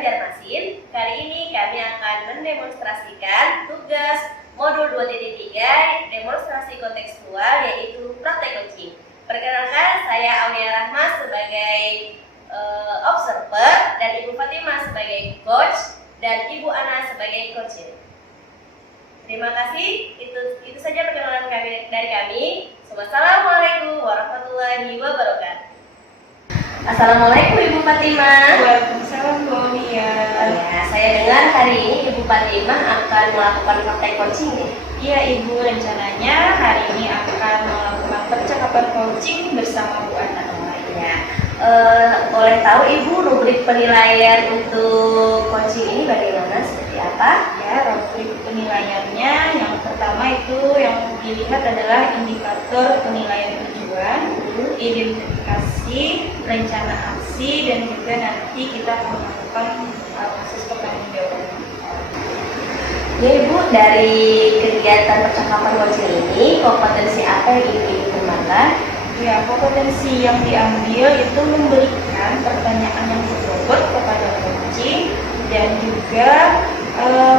Banjarmasin. Kali ini kami akan mendemonstrasikan tugas modul 2.3 demonstrasi kontekstual, yaitu praktek coaching. Perkenalkan, saya Aulia Rahma sebagai observer dan Ibu Fatimah sebagai coach dan Ibu Ana sebagai coach. Terima kasih. Itu saja perkenalan dari kami. Wassalamualaikum warahmatullahi wabarakatuh. Assalamualaikum Ibu Fatimah. Waalaikumsalam Bu Aulia. Ya, saya dengar hari ini Ibu Fatimah akan melakukan praktek coaching nih. Iya Ibu, rencananya hari ini akan melakukan percakapan coaching bersama Bu Ana. Ya, boleh tahu Ibu rubrik penilaian untuk coaching ini bagaimana, seperti apa? Ya, rubrik penilaiannya yang pertama itu yang dilihat adalah indikator penilaian tujuan, identifikasi, rencana aksi, dan juga nanti kita akan melakukan proses pertanggungjawaban. Ya Ibu, dari kegiatan percakapan coaching ini kompetensi apa yang ingin Ibu kembangkan? Ya, kompetensi yang diambil itu memberikan pertanyaan yang berbobot kepada coaching dan juga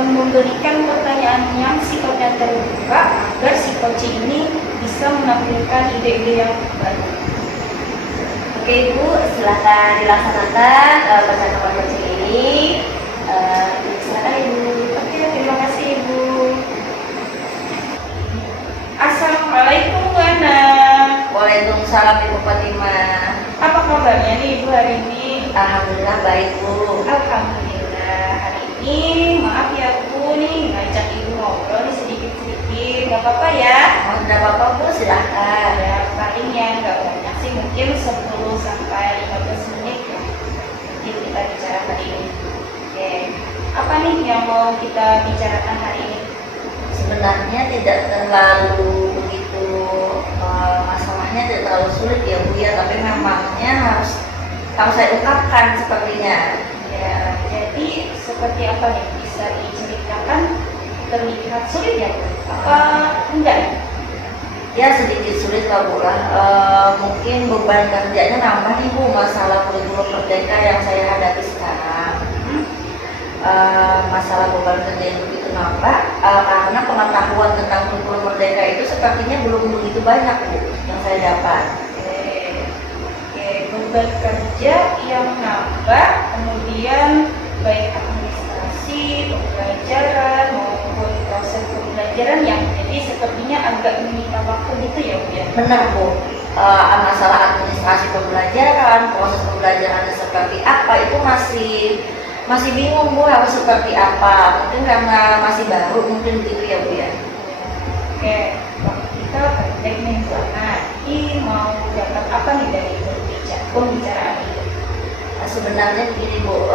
memberikan pertanyaan yang sifatnya terbuka agar si coaching ini bisa menampilkan ide-ide yang baru. Oke Ibu, silakan dilaksanakan percakapan coaching ini. Silakan Ibu. Oke, terima kasih Ibu. Assalamualaikum Bu Ana. Waalaikumsalam Ibu Fatimah. Apa kabarnya nih Ibu hari ini? Alhamdulillah baik Bu. Alhamdulillah. Hari ini maaf ya Bu nih ngajak Ibu ngobrol nih sedikit-sedikit. Gak apa-apa ya? Oh, tidak apa-apa Bu, silahkan. Ya paling ya nggak banyak sih, mungkin 10 sampai 15 menit ya. Mungkin kita bicara hari ini. Oke. Apa nih yang mau kita bicarakan hari ini? Sebenarnya tidak terlalu begitu masalahnya tidak terlalu sulit ya Bu ya, tapi memangnya harus saya ungkapkan sepertinya. Ya, jadi seperti apa nih bisa diceritakan? Terlihat sulit ya? Apa enggak? Ya sedikit sulit lah Bu lah. Mungkin beban kerjanya nambah nih Bu, masalah kurikulum merdeka yang saya hadapi sekarang. Masalah beban kerja yang begitu nambah karena pengetahuan tentang kurikulum merdeka itu sepertinya belum begitu banyak Bu yang saya dapat. Oke, beban kerja yang nambah, kemudian baik administrasi, pembelajaran maupun proses pembelajaran yang jadi sepertinya agak menyita waktu gitu ya Bu ya? Benar Bu. Masalah administrasi pembelajaran, proses pembelajarannya seperti apa itu masih bingung Bu harus seperti apa. Mungkin karena masih baru mungkin begitu ya Bu ya. Oke, waktu kita pendek nih Bu Ana. Ini mau dapat apa nih dari pembicaraan ini? Sebenarnya begini Bu,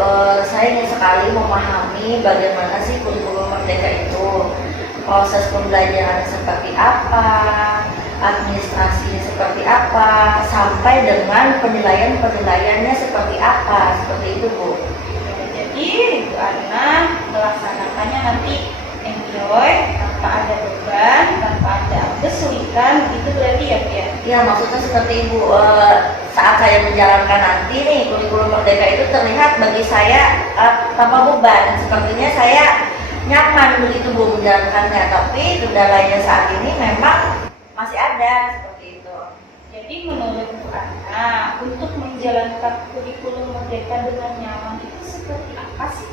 saya ingin sekali memahami bagaimana sih kurikulum merdeka itu, proses pembelajaran seperti apa, administrasinya seperti apa, sampai dengan penilaiannya seperti apa, seperti itu Bu. Jadi Bu Ana melaksanakannya nanti enjoy, tanpa ada beban, tanpa ada kesulitan, itu berarti ya Bu ya? Ya maksudnya seperti Ibu, saat saya menjalankan nanti nih kurikulum merdeka itu terlihat bagi saya tanpa beban. Sepertinya saya nyaman begitu Bu menjalankannya, tapi kendalanya saat ini memang masih ada seperti itu. Jadi menurut Bu Ana, untuk menjalankan kurikulum merdeka dengan nyaman itu seperti apa sih?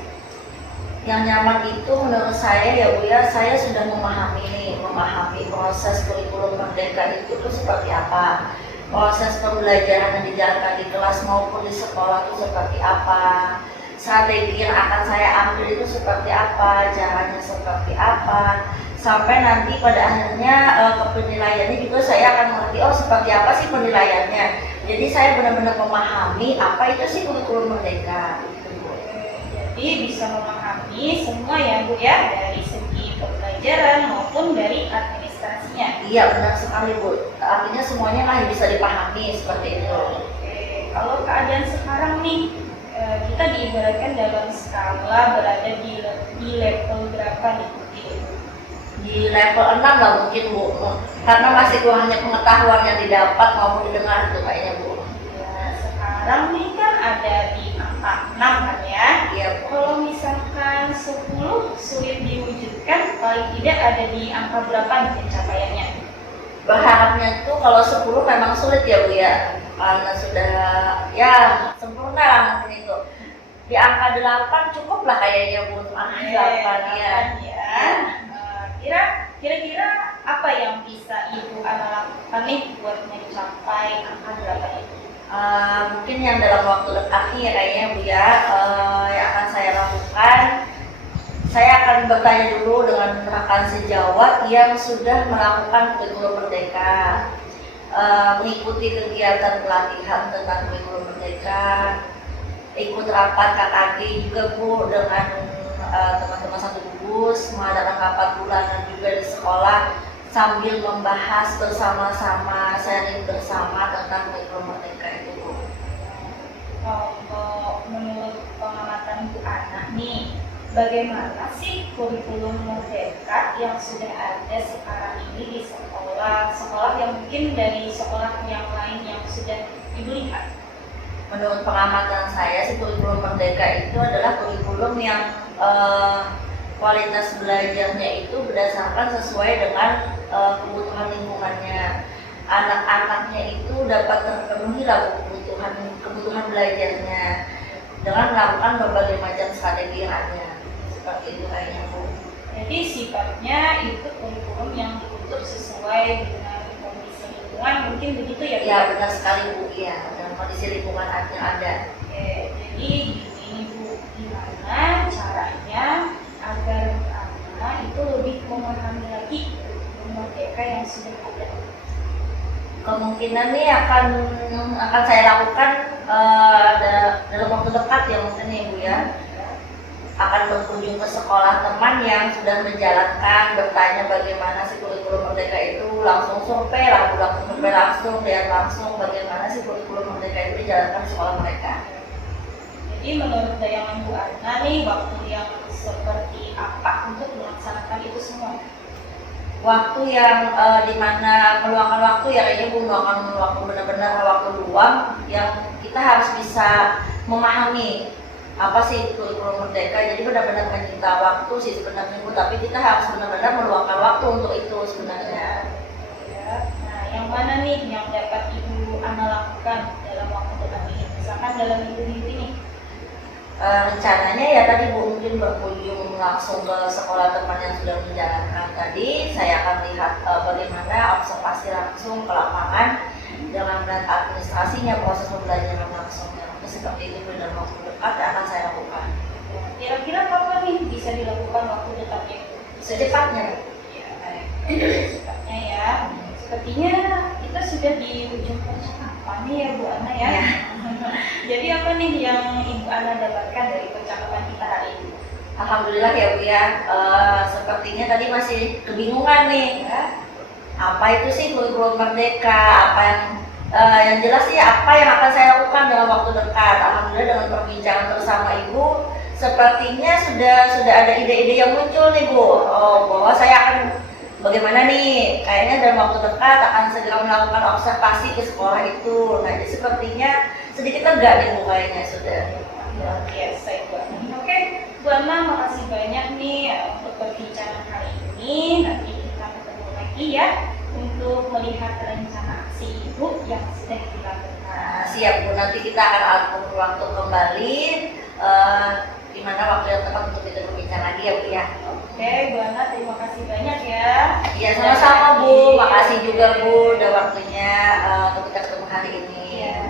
Yang nyaman itu menurut saya ya Bu ya, saya sudah memahami proses kurikulum merdeka itu tuh seperti apa, proses pembelajaran yang dijalankan di kelas maupun di sekolah itu seperti apa, strategi yang akan saya ambil itu seperti apa, caranya seperti apa, sampai nanti pada akhirnya penilaiannya juga saya akan mengerti oh seperti apa sih penilaiannya. Jadi saya benar-benar memahami apa itu sih kurikulum merdeka. Jadi bisa memahami semua ya Bu ya, dari segi pembelajaran maupun dari administrasinya. Iya benar sekali Bu, artinya semuanya lah bisa dipahami seperti itu. Oke, kalau keadaan sekarang nih, kita diibaratkan dalam skala berada di level berapa nih Bu? Di level 6 lah mungkin Bu, karena masih kurangnya pengetahuan yang didapat maupun didengar itu kayaknya Bu. Ya, sekarang nih kan ada di angka 6 kan ya? Iya Bu. kalau misalkan 10 sulit diwujudkan, paling tidak ada di angka berapa nih pencapaiannya? Berharapnya tuh kalau 10 memang sulit ya Bu ya, karena sudah ya sempurna lah mungkin itu. Di angka 8 cukup lah kayaknya Bu, untuk angka 8 ya. Kira-kira apa yang bisa Ibu Ana lakukan nih buat mencapai angka 8 itu? Mungkin yang dalam waktu dekat nih ya kayaknya Bu ya, yang akan saya lakukan, saya akan bertanya dulu dengan rekan sejawat yang sudah melakukan kurikulum merdeka, mengikuti kegiatan pelatihan tentang kurikulum merdeka, ikut rapat KKG juga Bu dengan teman-teman satu gugus, mengadakan rapat bulanan juga di sekolah sambil membahas bersama-sama, sharing bersama tentang kurikulum merdeka itu Bu. Kalau menurut pengamatan Bu Ana nih, bagaimana sih kurikulum merdeka yang sudah ada sekarang ini di sekolah yang mungkin dari sekolah yang lain yang sudah Ibu lihat? Menurut pengamatan saya sih kurikulum merdeka itu adalah kurikulum yang kualitas belajarnya itu berdasarkan sesuai dengan kebutuhan lingkungannya. Anak-anaknya itu dapat terpenuhi lah kebutuhan belajarnya dengan melakukan berbagai macam strategi yang ada. Seperti itu kayaknya Bu. Jadi sifatnya itu kurikulum yang dibentuk sesuai dengan kondisi lingkungan, mungkin begitu ya? Ya benar sekali Bu, ya dalam kondisi lingkungan yang ada. Oke, jadi gini Bu, gimana caranya agar anak itu lebih memahami lagi kurikulum merdeka yang sudah ada? Kemungkinan nih akan saya lakukan dalam waktu dekat ya mungkin ya Bu ya. Akan berkunjung ke sekolah teman yang sudah menjalankan, bertanya bagaimana sih kurikulum merdeka itu, langsung survei langsung lihat langsung bagaimana sih kurikulum merdeka itu dijalankan di sekolah mereka. Jadi menurut bayangan Bu Ana nih, waktu yang seperti apa untuk melaksanakan itu semua? Waktu yang dimana meluangkan waktu ya kayaknya Bu, meluangkan waktu benar-benar waktu luang yang kita harus bisa memahami apa sih kurikulum merdeka. Jadi benar-benar menyita waktu sih sebenarnya Bu, tapi kita harus benar-benar meluangkan waktu untuk itu sebenarnya. Ya. Nah, yang mana nih yang dapat Ibu Ana lakukan dalam waktu dekat ini? Misalkan dalam minggu ini. Rencananya ya tadi Bu, mungkin berkunjung langsung ke sekolah teman yang sudah menjalankan tadi. Saya akan lihat bagaimana observasi langsung ke lapangan dengan melihat administrasinya, proses pembelajaran langsungnya. Seperti itu dalam waktu dekat yang akan saya lakukan. Kira-kira kapan nih bisa dilakukan waktu dekatnya? Secepatnya. Ya, secepatnya ya. Sepertinya kita sudah di ujung percakapan nih ya Bu Ana ya. Jadi apa nih yang Ibu Ana dapatkan dari percakapan kita hari ini? Alhamdulillah ya Bu ya. Sepertinya tadi masih kebingungan nih. Apa itu sih kurikulum merdeka? Apa yang jelas sih apa yang akan saya lakukan dalam waktu dekat. Alhamdulillah dengan perbincangan bersama Ibu, sepertinya sudah ada ide-ide yang muncul nih Bu. Bahwa saya akan bagaimana nih, kayaknya dalam waktu dekat akan segera melakukan observasi ke sekolah itu. Nah, jadi sepertinya sedikit lega nih Bu kayaknya sudah. Luar biasa Ibu Ana. Oke, Bu Ana makasih banyak nih untuk perbincangan hari ini. Nanti kita ketemu lagi ya untuk melihat rencana aksi Ibu yang sudah dilakukan. Nah, siap Bu, nanti kita akan atur waktu kembali di mana waktu yang tepat untuk kita berbincang lagi ya Bu ya. Oke, Bu Ana terima kasih banyak ya. Iya sama-sama Bu, makasih juga Bu udah waktunya untuk kita ketemu hari ini. Ya.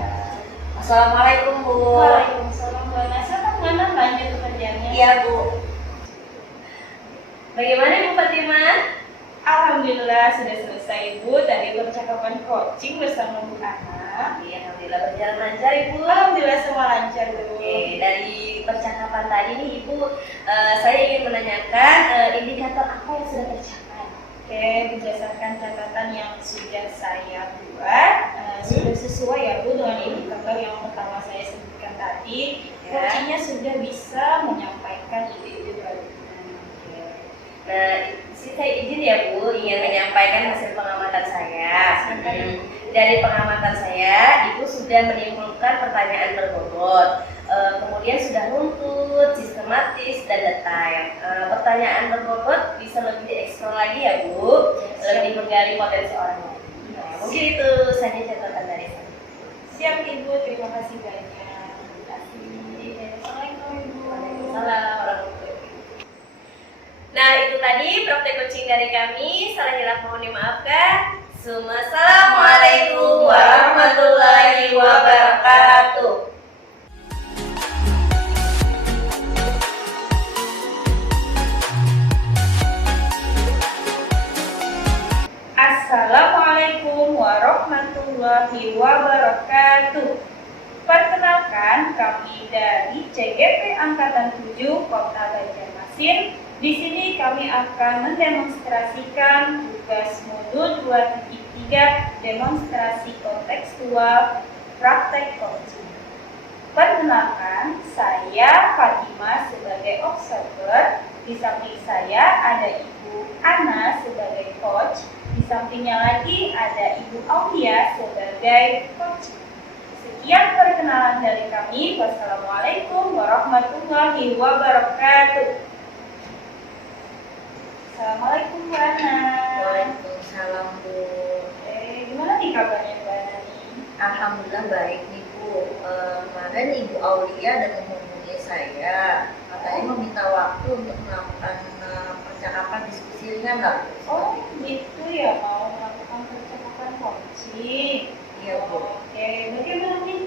Assalamualaikum Bu. Waalaikumsalam Bu Ana. Silakan Bu Ana lanjut pekerjaannya. Iya Bu. Bagaimana Bu Fatima? Alhamdulillah sudah selesai Bu tadi percakapan coaching bersama Bu Ana. Iya, alhamdulillah berjalan lancar Ibu. Alhamdulillah semua lancar Bu. Oke, dari percakapan tadi nih Ibu, saya ingin menanyakan indikator apa yang sudah tercapai? Oke, berdasarkan catatan yang sudah saya buat, sudah sesuai ya Bu dengan indikator yang pertama saya sebutkan tadi. Ya. Coachingnya sudah bisa menyampaikan ide-ide baru. Nah, saya izin ya Bu, ingin menyampaikan hasil pengamatan saya. Dari pengamatan saya, Ibu sudah menimbulkan pertanyaan berbobot. Kemudian kemudian sudah runtut, sistematis, dan detail. Pertanyaan berbobot bisa lebih dieksplor lagi ya Bu, lebih menggali potensi orang. Nah, mungkin itu saja catatan dari saya. Siap Ibu, terima kasih banyak. Terima kasih. Assalamualaikum Ibu. Waalaikumsalam warahmatullahi wabarakatuh. Nah, itu tadi praktek coaching dari kami. Salah mohon dimaafkan. Assalamualaikum warahmatullahi wabarakatuh. Assalamualaikum warahmatullahi wabarakatuh. Perkenalkan, kami dari CGP Angkatan 7 Kota Banjarmasin. Di sini kami akan mendemonstrasikan tugas modul 2.3 demonstrasi kontekstual praktek coaching. Perkenalkan, saya Fatima sebagai observer. Di samping saya ada Ibu Ana sebagai coach. Di sampingnya lagi ada Ibu Aulia sebagai coach. Sekian perkenalan dari kami. Wassalamualaikum warahmatullahi wabarakatuh. Assalamualaikum Bu Ana. Waalaikumsalam Bu. Gimana nih kabarnya Bu Ana nih? Alhamdulillah baik nih Bu. Kemarin Ibu Aulia dan menghubungi saya, katanya meminta waktu untuk melakukan percakapan diskusi ringan lah. Oh gitu ya, mau melakukan percakapan coaching. Iya Bu. Oke, bagaimana nih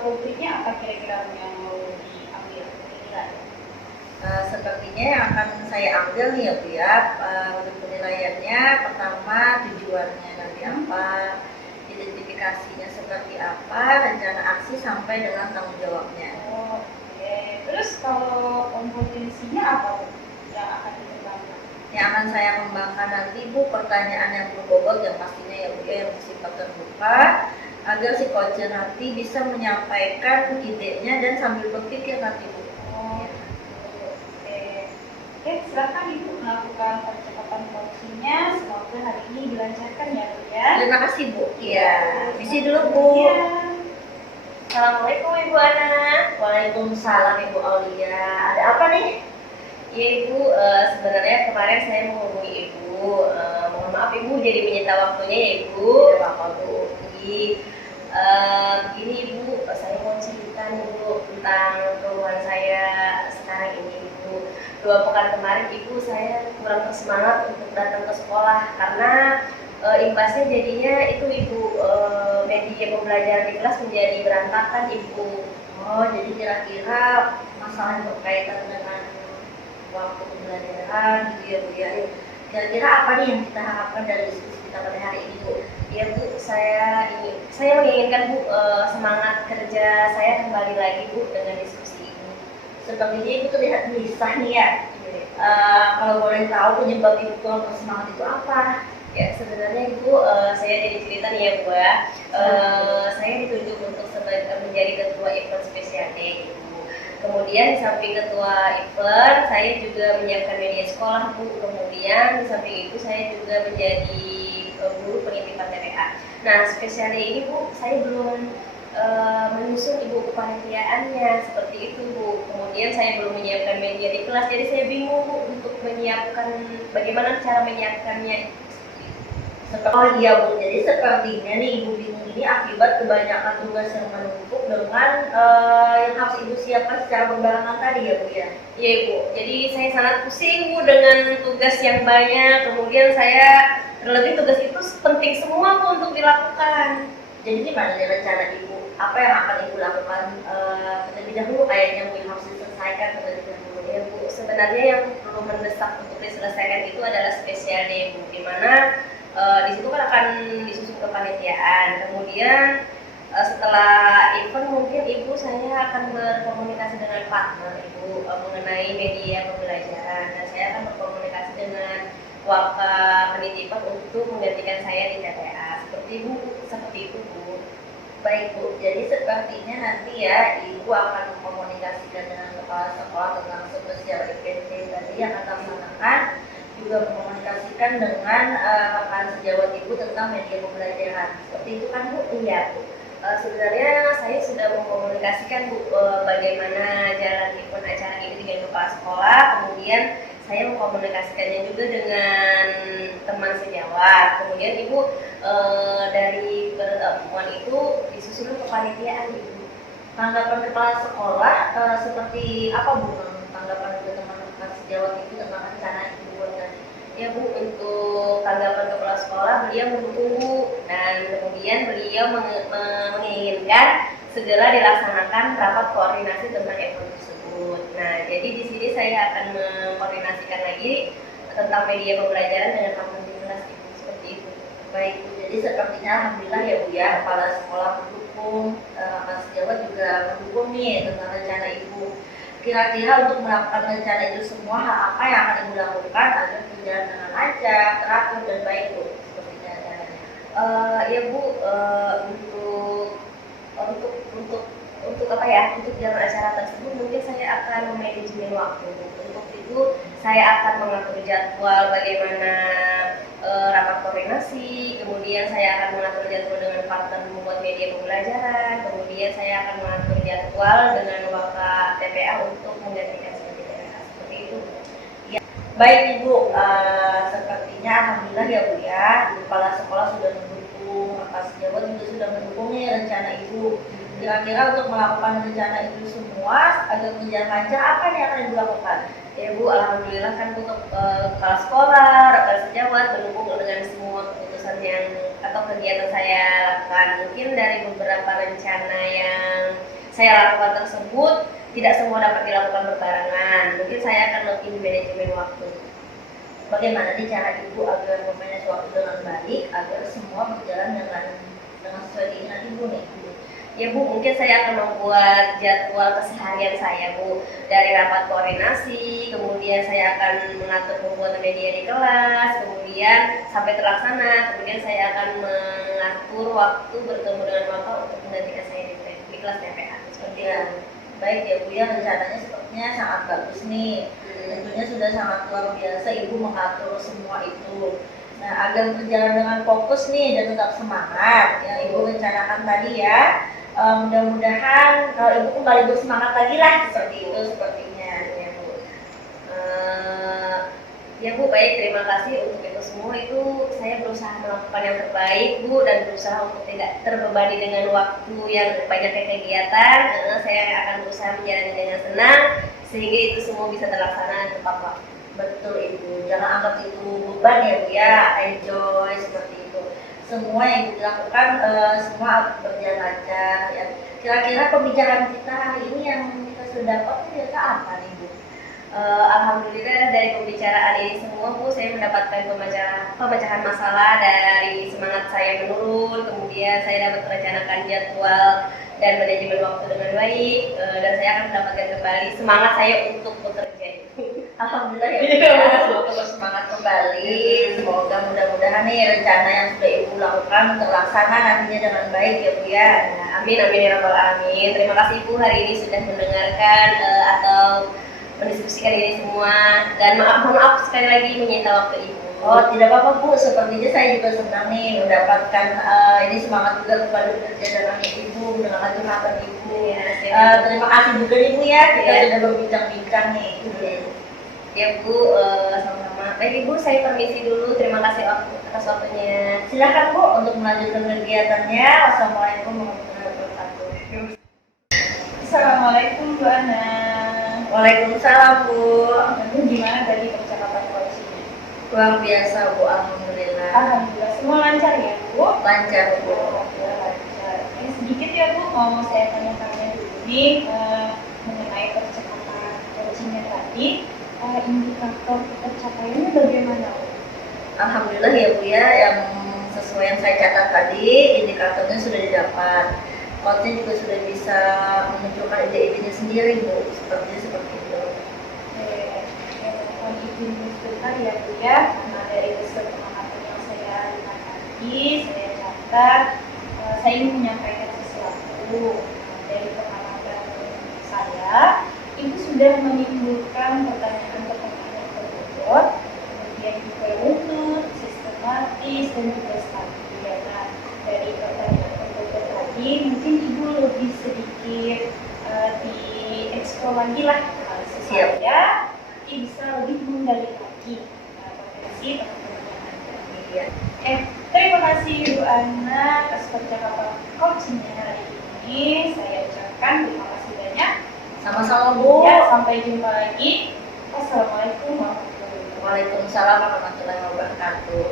rubriknya apa kira-kira yang mau diambil penilaian? Sepertinya yang akan saya ambil nih ya Bu ya, untuk penilaiannya pertama tujuannya nanti apa, identifikasinya seperti apa, rencana aksi sampai dengan tanggung jawabnya. Oh, oke. Terus kalau kompetensinya apa Bu yang akan dikembangkan? Yang akan saya kembangkan nanti Bu, pertanyaan yang berbobot yang pastinya ya Bu ya, yang bersifat terbuka, agar si coach nanti bisa menyampaikan idenya dan sambil berpikir nanti Bu. Oh, oke, silakan Ibu melakukan percakapan coachingnya. Semoga hari ini dilancarkan ya Bu ya. Terima kasih Bu. Iya, misi dulu Bu. Iya. Assalamualaikum Ibu Ana. Waalaikumsalam Ibu Aulia. Ada apa nih? Ya Ibu, sebenarnya kemarin saya menghubungi Ibu. Mohon maaf Ibu jadi menyita waktunya ya Ibu. Tidak apa-apa Bu. Jadi begini Ibu, saya mau cerita nih Bu tentang keluhan saya sekarang ini Ibu. 2 pekan kemarin Ibu saya kurang bersemangat untuk datang ke sekolah karena imbasnya jadinya itu Ibu, media pembelajaran di kelas menjadi berantakan Ibu. Oh, jadi kira-kira masalah yang berkaitan dengan waktu pembelajaran gitu ya Bu ya. Kira-kira apa nih yang kita harapkan dari diskusi kita pada hari ini Bu? Ya Bu, saya menginginkan Bu semangat kerja saya kembali lagi Bu dengan diskusi ini. Sepertinya Ibu terlihat gelisah nih ya. Kalau boleh tahu penyebab Ibu kurang bersemangat itu apa? Ya sebenarnya Ibu, saya jadi cerita nih ya Bu ya. Saya ditunjuk untuk menjadi ketua event spesial day Ibu. Kemudian di samping ketua event, saya juga menyiapkan media sekolah Bu. Kemudian di samping itu saya juga menjadi guru penitipan TPA. Nah spesial day ini Bu, saya belum menyusun Ibu kepanitiaannya seperti itu Bu. Kemudian saya belum menyiapkan media di kelas, jadi saya bingung Bu untuk menyiapkan bagaimana cara menyiapkannya. Oh iya Bu, jadi sepertinya nih Ibu bingung ini akibat kebanyakan tugas yang menumpuk dengan yang harus Ibu siapkan secara berbarengan tadi ya Bu ya? Iya Ibu, jadi saya sangat pusing Bu dengan tugas yang banyak. Kemudian saya terlebih tugas itu penting semua Bu untuk dilakukan. Jadi gimana nih rencana Ibu? Apa yang akan Ibu lakukan terlebih dahulu kayaknya Bu yang harus diselesaikan terlebih dahulu? Ya Bu, sebenarnya yang perlu mendesak untuk diselesaikan itu adalah spesial day Bu, di mana di situ kan akan disusun kepanitiaan. Kemudian setelah event mungkin Ibu saya akan berkomunikasi dengan partner Ibu mengenai media pembelajaran, dan saya akan berkomunikasi dengan Waka penitipan untuk menggantikan saya di TPA. Seperti itu Bu. Baik Bu, jadi sepertinya nanti ya Ibu akan mengkomunikasikan dengan kepala sekolah tentang spesial event tadi yang akan dilaksanakan, juga mengkomunikasikan dengan rekan sejawat Ibu tentang media pembelajaran. Seperti itu kan Bu? Iya Bu. Sebenarnya saya sudah mengkomunikasikan Bu, bagaimana jalan event acara ini dengan kepala sekolah, kemudian saya mengkomunikasikannya juga dengan teman sejawat. Kemudian Ibu dari pertemuan itu disusun ke kepanitiaan Ibu. Tanggapan kepala sekolah seperti apa Bu? Tanggapan dari teman-teman sejawat itu tentang rencana itu buat tadi? Ya Bu, untuk tanggapan kepala sekolah beliau mendukung Bu, dan kemudian beliau menginginkan segera dilaksanakan rapat koordinasi tentang event tersebut. Nah, jadi di sini saya akan mengkoordinasikan lagi tentang media pembelajaran dengan fakultas kelas Ibu, seperti itu. Baik Bu, jadi sepertinya alhamdulillah ya Bu ya, kepala sekolah mendukung, Mas sejawat juga mendukung nih tentang rencana Ibu. Kira-kira untuk melakukan rencana itu semua, hal apa yang akan Ibu lakukan agar berjalan dengan lancar, teratur dan baik Bu? Sepertinya caranya. Ya Bu, untuk apa ya? Untuk jalan acara tersebut mungkin saya akan memanajemen waktu. Untuk itu saya akan mengatur jadwal bagaimana rapat koordinasi, kemudian saya akan mengatur jadwal dengan partner membuat media pembelajaran, kemudian saya akan mengatur jadwal dengan Waka TPA untuk menggantikan TPA, seperti itu. Baik Ibu, sepertinya alhamdulillah ya Bu ya, kepala sekolah sudah mendukung, Mas sejawat juga sudah mendukung nih rencana Ibu. Kira-kira untuk melakukan rencana itu semua agar berjalan lancar, apa nih yang akan Ibu lakukan? Ya Bu, alhamdulillah kan Bu, kepala sekolah, rekan sejawat mendukung dengan semua keputusan yang atau kegiatan saya lakukan. Mungkin dari beberapa rencana yang saya lakukan tersebut tidak semua dapat dilakukan berbarengan. Mungkin saya akan lebih manajemen waktu. Bagaimana nih cara Ibu agar memanage waktu dengan baik agar semua berjalan dengan sesuai keinginan Ibu nih? Ya Bu, mungkin saya akan membuat jadwal keseharian saya Bu, dari rapat koordinasi, kemudian saya akan mengatur pembuatan media di kelas, kemudian sampai terlaksana, kemudian saya akan mengatur waktu bertemu dengan Bapak untuk menggantikan saya di kelas TPA. Seperti Ya, itu. baik ya Bu ya, rencananya sepertinya sangat bagus nih. Tentunya sudah sangat luar biasa Ibu mengatur semua itu. Nah, agar berjalan dengan fokus nih dan tetap semangat yang Ibu rencanakan tadi ya. Mudah-mudahan Ibu kembali bersemangat lagi lah seperti itu sepertinya ya Bu. Ya Bu, baik, terima kasih untuk itu semua. Itu saya berusaha melakukan yang terbaik Bu, dan berusaha untuk tidak terbebani dengan waktu yang banyak kegiatan. Saya akan berusaha menjalani dengan senang sehingga itu semua bisa terlaksana tepat waktu. Betul Ibu, jangan anggap itu beban ya Bu ya, enjoy seperti itu. Semua yang dilakukan semua berjalan lancar ya. Kira-kira pembicaraan kita hari ini yang kita sudah dapat ternyata apa nih Bu? Alhamdulillah dari pembicaraan ini semua Bu, saya mendapatkan pemecahan masalah dari semangat saya menurun, kemudian saya dapat merencanakan jadwal dan manajemen waktu dengan baik, dan saya akan mendapatkan kembali semangat saya untuk bekerja. Alhamdulillah ya Bu ya, semoga bersemangat kembali. Semoga mudah-mudahan nih rencana yang sudah Ibu lakukan terlaksana nantinya dengan baik ya Bu ya. Amin, amin ya rabbal alamin. Terima kasih Ibu hari ini sudah mendengarkan atau mendiskusikan ini semua, dan mohon maaf sekali lagi menyita waktu Ibu. Oh tidak apa-apa Bu, sepertinya saya juga senang nih mendapatkan ini semangat juga kembali bekerja dengan Ibu, mendengarkan curhatan Ibu. Ya, Terima kasih juga nih Bu ya, kita Ya. sudah berbincang-bincang nih. Ya Bu, sama-sama. Baik Ibu, saya permisi dulu. Terima kasih atas waktunya. Silakan Bu untuk melanjutkan kegiatannya. Wassalamualaikum warahmatullahi wabarakatuh. Assalamualaikum Bu Ana. Waalaikumsalam Bu. Lalu gimana tadi percakapan coaching? Luar biasa Bu, alhamdulillah. Alhamdulillah semua lancar ya Bu. Lancar Bu. Alhamdulillah lancar. Ini sedikit ya Bu, mau saya tanya-tanya dulu nih mengenai percakapan coachingnya tadi. Indikator tercapaiannya bagaimana Bu? Alhamdulillah ya Bu ya, yang sesuai yang saya catat tadi, indikatornya sudah didapat. Coachnya juga sudah bisa menunjukkan ide-idenya sendiri Bu, seperti itu. Mohon izin sebentar ya Bu ya, karena dari hasil pengamatan yang saya lihat tadi, saya catat, saya ingin menyampaikan sesuatu. Dari pengamatan saya, Ibu sudah menimbulkan pertanyaan-pertanyaan yang berbobot, kemudian juga runtut, sistematis, dan juga stabil. Nah, dari pertanyaan berbobot tadi, ini mungkin Ibu lebih sedikit dieksplor lagi lah supaya nanti bisa lebih menggali lagi potensi teman-teman yang ada. Iya. Terima kasih Ibu Ana atas percakapan coachingnya hari ini. Saya ucapkan terima kasih banyak. Sama-sama Bu. Ya, sampai jumpa lagi. Wassalamualaikum warahmatullahi wabarakatuh. Waalaikumsalam warahmatullahi wabarakatuh.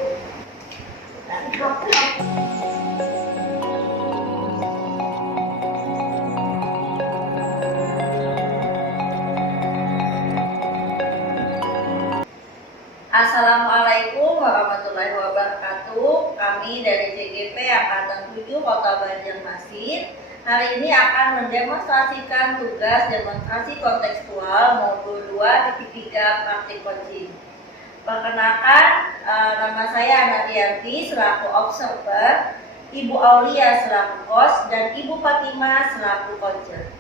Assalamualaikum warahmatullahi wabarakatuh. Kami dari JGP Angkatan 7 Kota Banjarmasin hari ini akan mendemonstrasikan tugas demonstrasi kontekstual modul 2.3 praktik coaching. Perkenalkan, nama saya Anadianti selaku observer, Ibu Aulia selaku host, dan Ibu Fatima selaku coacher.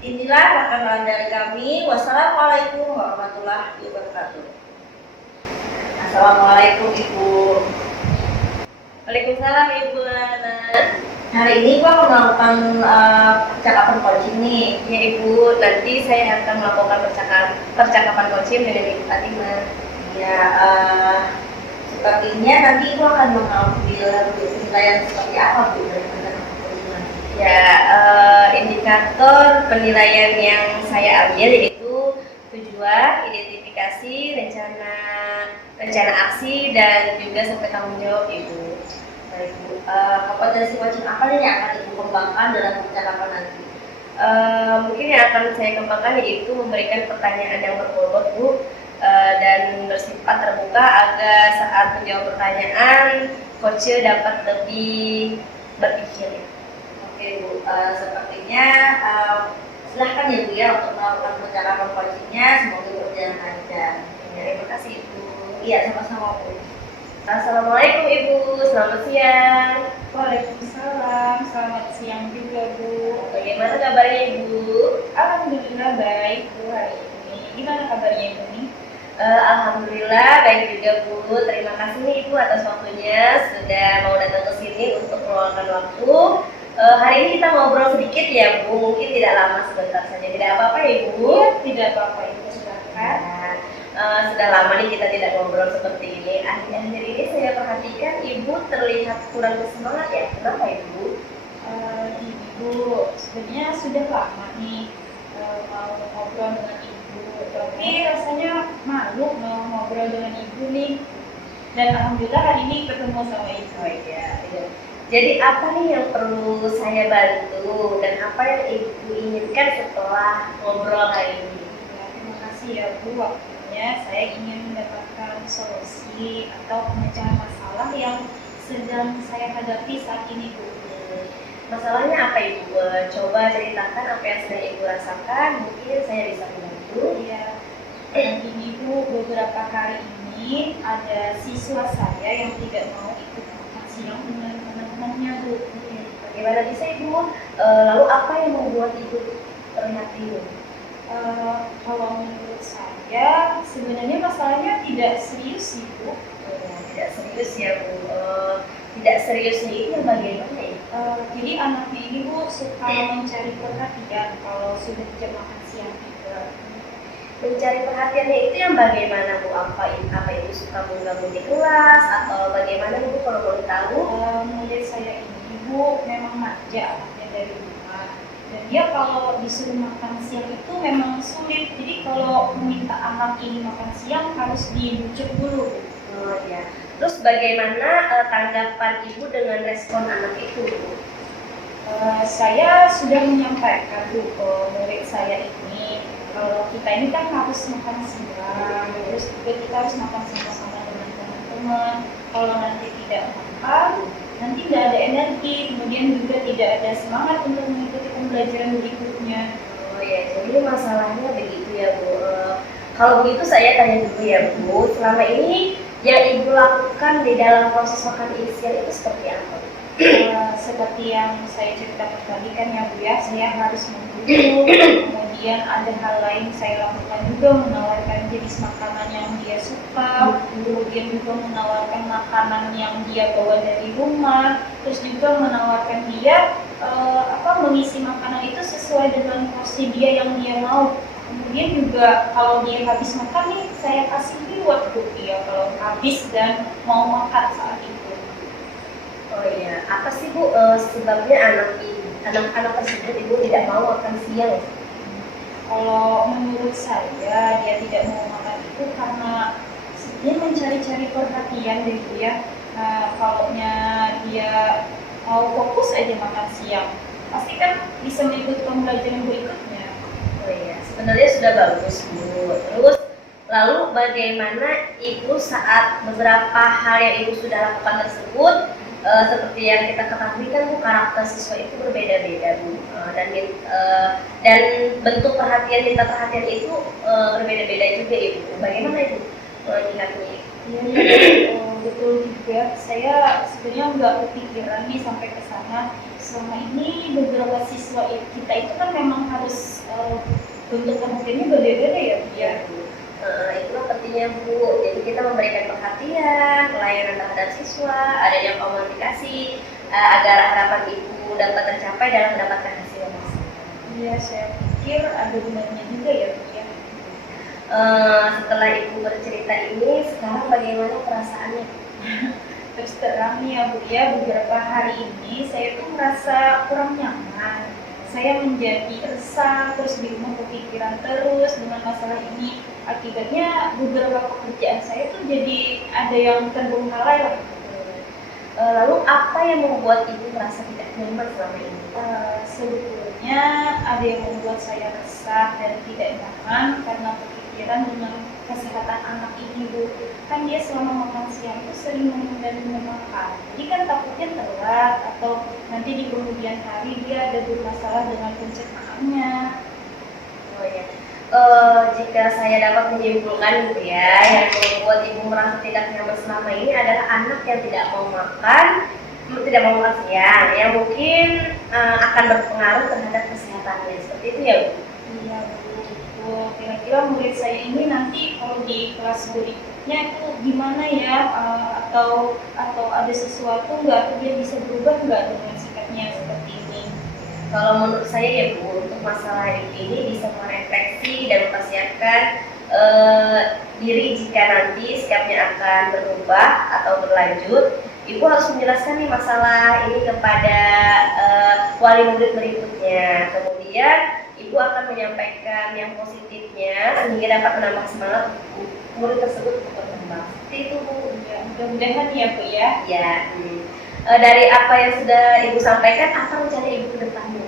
Inilah perkenalan dari kami. Wassalamualaikum warahmatullahi wabarakatuh. Assalamualaikum Ibu. Waalaikumsalam Ibu Ana. Hari ini gua melakukan percakapan coaching nih. Ya Ibu, nanti saya akan melakukan percakapan coaching dengan Ibu Fatima. Ya, sepertinya nanti Ibu akan mengambil penilaian seperti apa Bu dari percakapan coaching nanti? Ya, indikator penilaian yang saya ambil yaitu tujuan, identifikasi, rencana aksi, dan juga sampai tanggung jawab Ibu. Baik Bu, kompetensi coaching apa nih yang akan Ibu kembangkan dalam percakapan nanti? Mungkin yang akan saya kembangkan yaitu memberikan pertanyaan yang berbobot Bu, dan bersifat terbuka agar saat menjawab pertanyaan coach dapat lebih berpikir. Oke Bu, sepertinya silahkan ya Bu ya untuk melakukan percakapan coachingnya, semoga berjalan lancar. Terima kasih Ibu. Iya, sama-sama Bu. Assalamualaikum Ibu, selamat siang. Waalaikumsalam, selamat siang juga Bu. Bagaimana kabarnya Ibu? Alhamdulillah baik Bu hari ini. Gimana kabarnya Ibu nih? Alhamdulillah baik juga Bu. Terima kasih nih Ibu atas waktunya sudah mau datang ke sini untuk meluangkan waktu. Hari ini kita ngobrol sedikit ya Bu, mungkin tidak lama, sebentar saja. Tidak apa-apa ya Ibu? Iya, tidak apa-apa Ibu, silakan. Sudah lama nih kita tidak ngobrol seperti ini. Akhir-akhir ini saya perhatikan Ibu terlihat kurang bersemangat ya. Kenapa Ibu? Ibu, sebenarnya sudah lama nih mau ngobrol dengan Ibu, tapi rasanya malu mau ngobrol dengan Ibu nih. Dan alhamdulillah hari ini ketemu sama Ibu. Oh iya. Jadi apa nih yang perlu saya bantu dan apa yang Ibu inginkan setelah ngobrol hari ini? Ya, terima kasih ya Bu, waktunya saya ingin mendapatkan solusi atau pemecahan masalah yang sedang saya hadapi saat ini Bu. Masalahnya apa Ibu? Coba ceritakan apa yang sedang Ibu rasakan, mungkin saya bisa membantu. Ya, ini Bu, beberapa hari ini ada siswa saya yang tidak mau ikut makan siang dengan teman-temannya Bu. Bagaimana bisa Ibu? Lalu apa yang membuat Ibu terlihat bingung? Kalau menurut saya sebenarnya masalahnya tidak serius sih Bu. Tidak serius ya Bu. Tidak seriusnya itu yang bagaimana ya? Jadi anaknya ini Bu suka mencari perhatian kalau sudah jam makan siang juga. Mencari perhatiannya itu yang bagaimana Bu? Apa Ibu suka mengganggu di kelas atau bagaimana Ibu kalau boleh tahu? Menurut saya ini Bu memang manja anaknya dari rumah. Dan dia kalau disuruh makan siang itu memang sulit. Jadi kalau meminta anak ini makan siang harus dibujuk dulu. Oh ya. Terus bagaimana tanggapan Ibu dengan respon anak itu Bu? Saya sudah menyampaikan Bu ke murid saya ini kalau kita ini kan harus makan siang, terus juga kita harus makan sama-sama dengan teman-teman. Kalau nanti tidak makan, nanti tidak ada energi, kemudian juga tidak ada semangat untuk mengikuti pembelajaran berikutnya. Oh ya, jadi masalahnya begitu ya Bu. Kalau begitu saya tanya dulu ya Bu, selama ini yang Ibu lakukan di dalam proses makan siang itu seperti apa? Seperti yang saya ceritakan tadi kan ya Bu ya, saya harus membujuk, kemudian ada hal lain saya lakukan juga, menawarkan jenis makanan yang dia suka, kemudian juga menawarkan makanan yang dia bawa dari rumah, terus juga menawarkan dia mengisi makanan itu sesuai dengan porsi dia yang dia mau. Kemudian juga kalau dia habis makan nih, saya kasih reward Bu dia kalau habis dan mau makan saat itu. Oh iya, apa sih Bu sebabnya anak-anak tersebut Ibu tidak mau makan siang? Kalau menurut saya dia tidak mau makan itu karena dia mencari-cari perhatian gitu ya. Nah, kalaunya dia mau fokus aja makan siang, pasti kan bisa mengikuti pembelajaran berikutnya. Oh iya, sebenarnya sudah bagus Bu. Terus lalu bagaimana Ibu saat beberapa hal yang Ibu sudah lakukan tersebut, seperti yang kita ketahui kan Bu, karakter siswa itu berbeda-beda Bu, dan bentuk perhatian minta perhatian itu berbeda-beda juga Ibu. Bagaimana Ibu melihatnya? Iya, betul juga. Saya sebenarnya nggak kepikiran nih sampai ke sana. Selama ini beberapa siswa kita itu kan memang harus bentuk perhatiannya berbeda-beda ya, Bu ya. Itulah pentingnya Bu. Jadi kita memberikan perhatian, pelayanan terhadap siswa, adanya komunikasi agar harapan Ibu dapat tercapai dalam mendapatkan hasil yang maksimal. Iya, saya pikir ada benarnya juga ya, Bu ya. Setelah Ibu bercerita ini, sekarang bagaimana perasaannya? Terus terang nih ya Bu ya, beberapa hari ini saya tuh merasa kurang nyaman. Saya menjadi resah, terus di rumah kepikiran terus dengan masalah ini. Akibatnya beberapa pekerjaan saya tuh jadi ada yang terbengkalai lah. Lalu apa yang membuat Ibu merasa tidak nyaman selama ini? Sebetulnya ada yang membuat saya resah dan tidak nyaman karena kepikiran dengan kesehatan anak ini Bu. Kan dia selama makan siang itu sering menunda makan. Jadi kan takutnya telat atau nanti di kemudian hari dia ada bermasalah dengan pencernaannya. Oh ya. Jika saya dapat menyimpulkan Bu ya, yang membuat Ibu merasa tidak nyaman selama ini adalah anak yang tidak mau makan siang, yang mungkin akan berpengaruh terhadap kesehatannya. Seperti itu ya Bu? Iya betul. Kira-kira murid saya ini nanti kalau di kelas berikutnya itu gimana ya? Atau ada sesuatu nggak? Dia bisa berubah nggak dengan sikapnya seperti ini? Kalau menurut saya ya Bu, untuk masalah ini bisa merefleksi dan mempersiapkan diri jika nanti sikapnya akan berubah atau berlanjut. Ibu harus menjelaskan nih masalah ini kepada wali murid berikutnya. Kemudian Ibu akan menyampaikan yang positifnya sehingga dapat menambah semangat murid tersebut untuk berkembang. Seperti itu Bu. Ya, mudah-mudahan ya Bu ya. Ya. Dari apa yang sudah Ibu sampaikan, apa rencana Ibu ke depannya?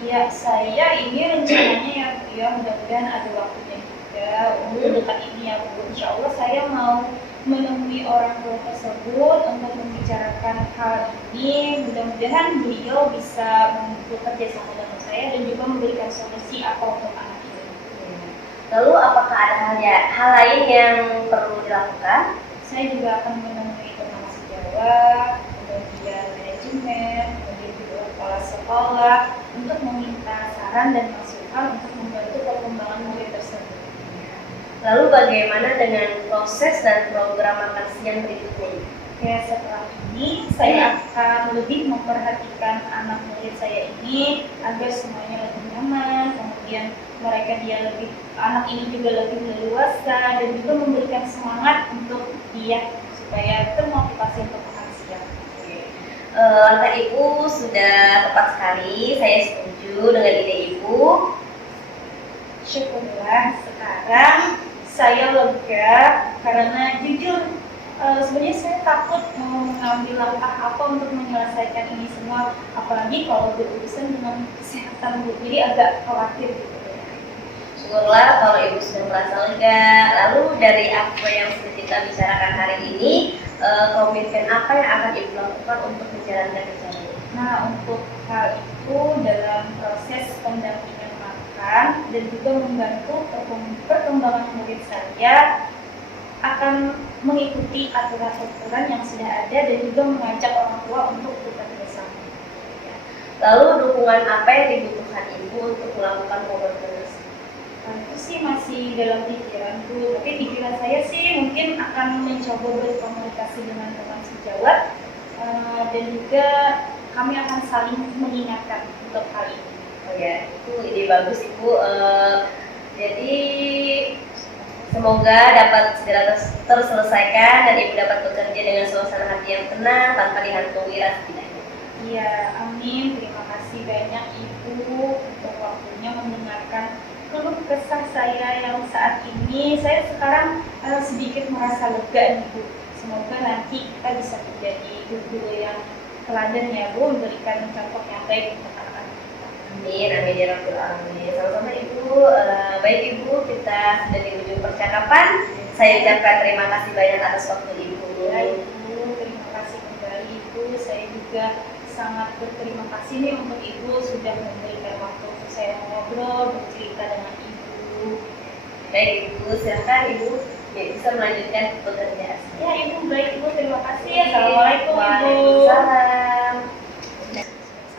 Ya, saya ini rencananya ya Bu ya, mudah-mudahan ada waktunya juga untuk dekat ini ya Bu. Insya Allah saya mau menemui orang tua tersebut untuk membicarakan hal ini. Mudah-mudahan beliau bisa bekerja sama dengan saya dan juga memberikan solusi apa untuk anak ini. Lalu apakah ada hal lain yang perlu dilakukan? Saya juga akan menemui teman sejawat, kemudian manajemen, kemudian juga kepala sekolah untuk meminta saran dan masukan untuk membantu perkembangan murid tersebut. Lalu bagaimana dengan proses dan program makan siang berikutnya? Ya, setelah ini saya akan lebih memperhatikan anak murid saya ini agar semuanya lebih nyaman, kemudian anak ini juga lebih leluasa dan juga memberikan semangat untuk dia supaya termotivasi untuk makan siang. Langkah Ibu sudah tepat sekali, saya setuju dengan ide Ibu. Syukurlah sekarang saya lega karena jujur sebenarnya saya takut mau mengambil langkah apa untuk menyelesaikan ini semua, apalagi kalau berurusan dengan kesehatan Bu, jadi agak khawatir gitu. Syukurlah kalau Ibu sudah merasa lega. Lalu dari apa yang sudah kita bicarakan hari ini, komitmen apa yang akan Ibu lakukan untuk menjalankan rencana ini? Nah, untuk hal itu dalam proses pendampingan makan dan juga membantu perkembangan murid saya akan mengikuti aturan-aturan yang sudah ada dan juga mengajak orang tua untuk bekerja sama. Lalu dukungan apa yang dibutuhkan Ibu untuk melakukan komitmen tersebut? Itu sih masih dalam pikiranku, tapi pikiran saya sih mungkin akan mencoba berkomunikasi dengan teman sejawat dan juga kami akan saling mengingatkan untuk hal ini. Oh ya, itu ide bagus Ibu. Jadi semoga dapat segera terselesaikan dan Ibu dapat bekerja dengan suasana hati yang tenang tanpa dihantui rasa tidak nyaman. Iya, amin. Terima kasih banyak Ibu untuk waktunya mendengarkan keluh kesah saya yang saat ini. Saya sekarang sedikit merasa lega nih Bu. Semoga nanti kita bisa menjadi guru yang teladan ya Bu, memberikan contoh yang baik untuk anak-anak kita. Amin, amin ya Rabbal Alamin. Sama-sama Ibu. Baik Ibu, kita sudah di ujung percakapan. Saya ucapkan terima kasih banyak atas waktu Ibu. Ya Ibu, terima kasih kembali Ibu. Saya juga sangat berterima kasih nih untuk Ibu sudah memberikan waktu untuk saya ngobrol, bercerita dengan Ibu. Baik Ibu, silakan Ibu bisa melanjutkan pekerjaan. Ya Ibu, baik Ibu, terima kasih. Assalamualaikum Ibu. Waalaikumsalam.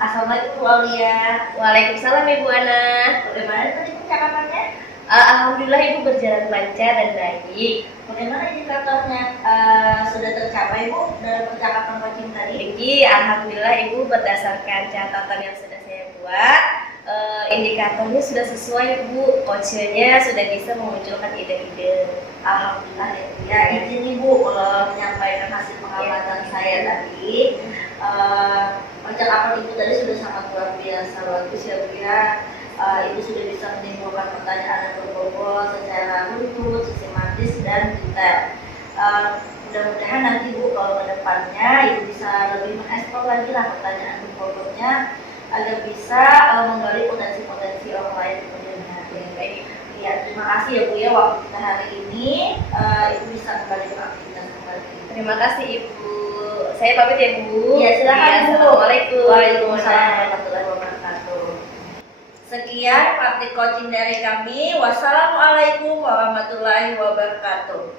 Assalamualaikum Bu Aulia. Waalaikumsalam Ibu Ana. Bagaimana tadi percakapannya? Alhamdulillah Ibu berjalan lancar dan baik. Bagaimana indikatornya sudah tercapai Bu dalam percakapan coaching tadi? Jadi alhamdulillah Ibu berdasarkan catatan yang sudah saya buat, indikatornya sudah sesuai Bu. Coachnya sudah bisa memunculkan ide-ide. Alhamdulillah ya izin Ibu menyampaikan hasil pengamatan saya tadi. Percakapan Ibu tadi sudah sangat luar biasa, bagus ya Bu ya. Ibu sudah bisa menimbulkan pertanyaan yang berbobot secara runut, sistematis dan detail. Mudah-mudahan nanti Bu kalau ke depannya Ibu bisa lebih mengeksplor lagi lah pertanyaan berbobotnya agar bisa menggali potensi-potensi orang lain di kemudian hari. Baik. Ya, terima kasih ya Bu ya waktu kita hari ini. Ibu bisa kembali ke aktivitas kembali. Terima kasih Ibu. Saya pamit ya Bu. Ya silakan Bu. Assalamualaikum. Waalaikumsalam warahmatullahi wabarakatuh. Sekian praktik coaching dari kami. Wassalamualaikum warahmatullahi wabarakatuh.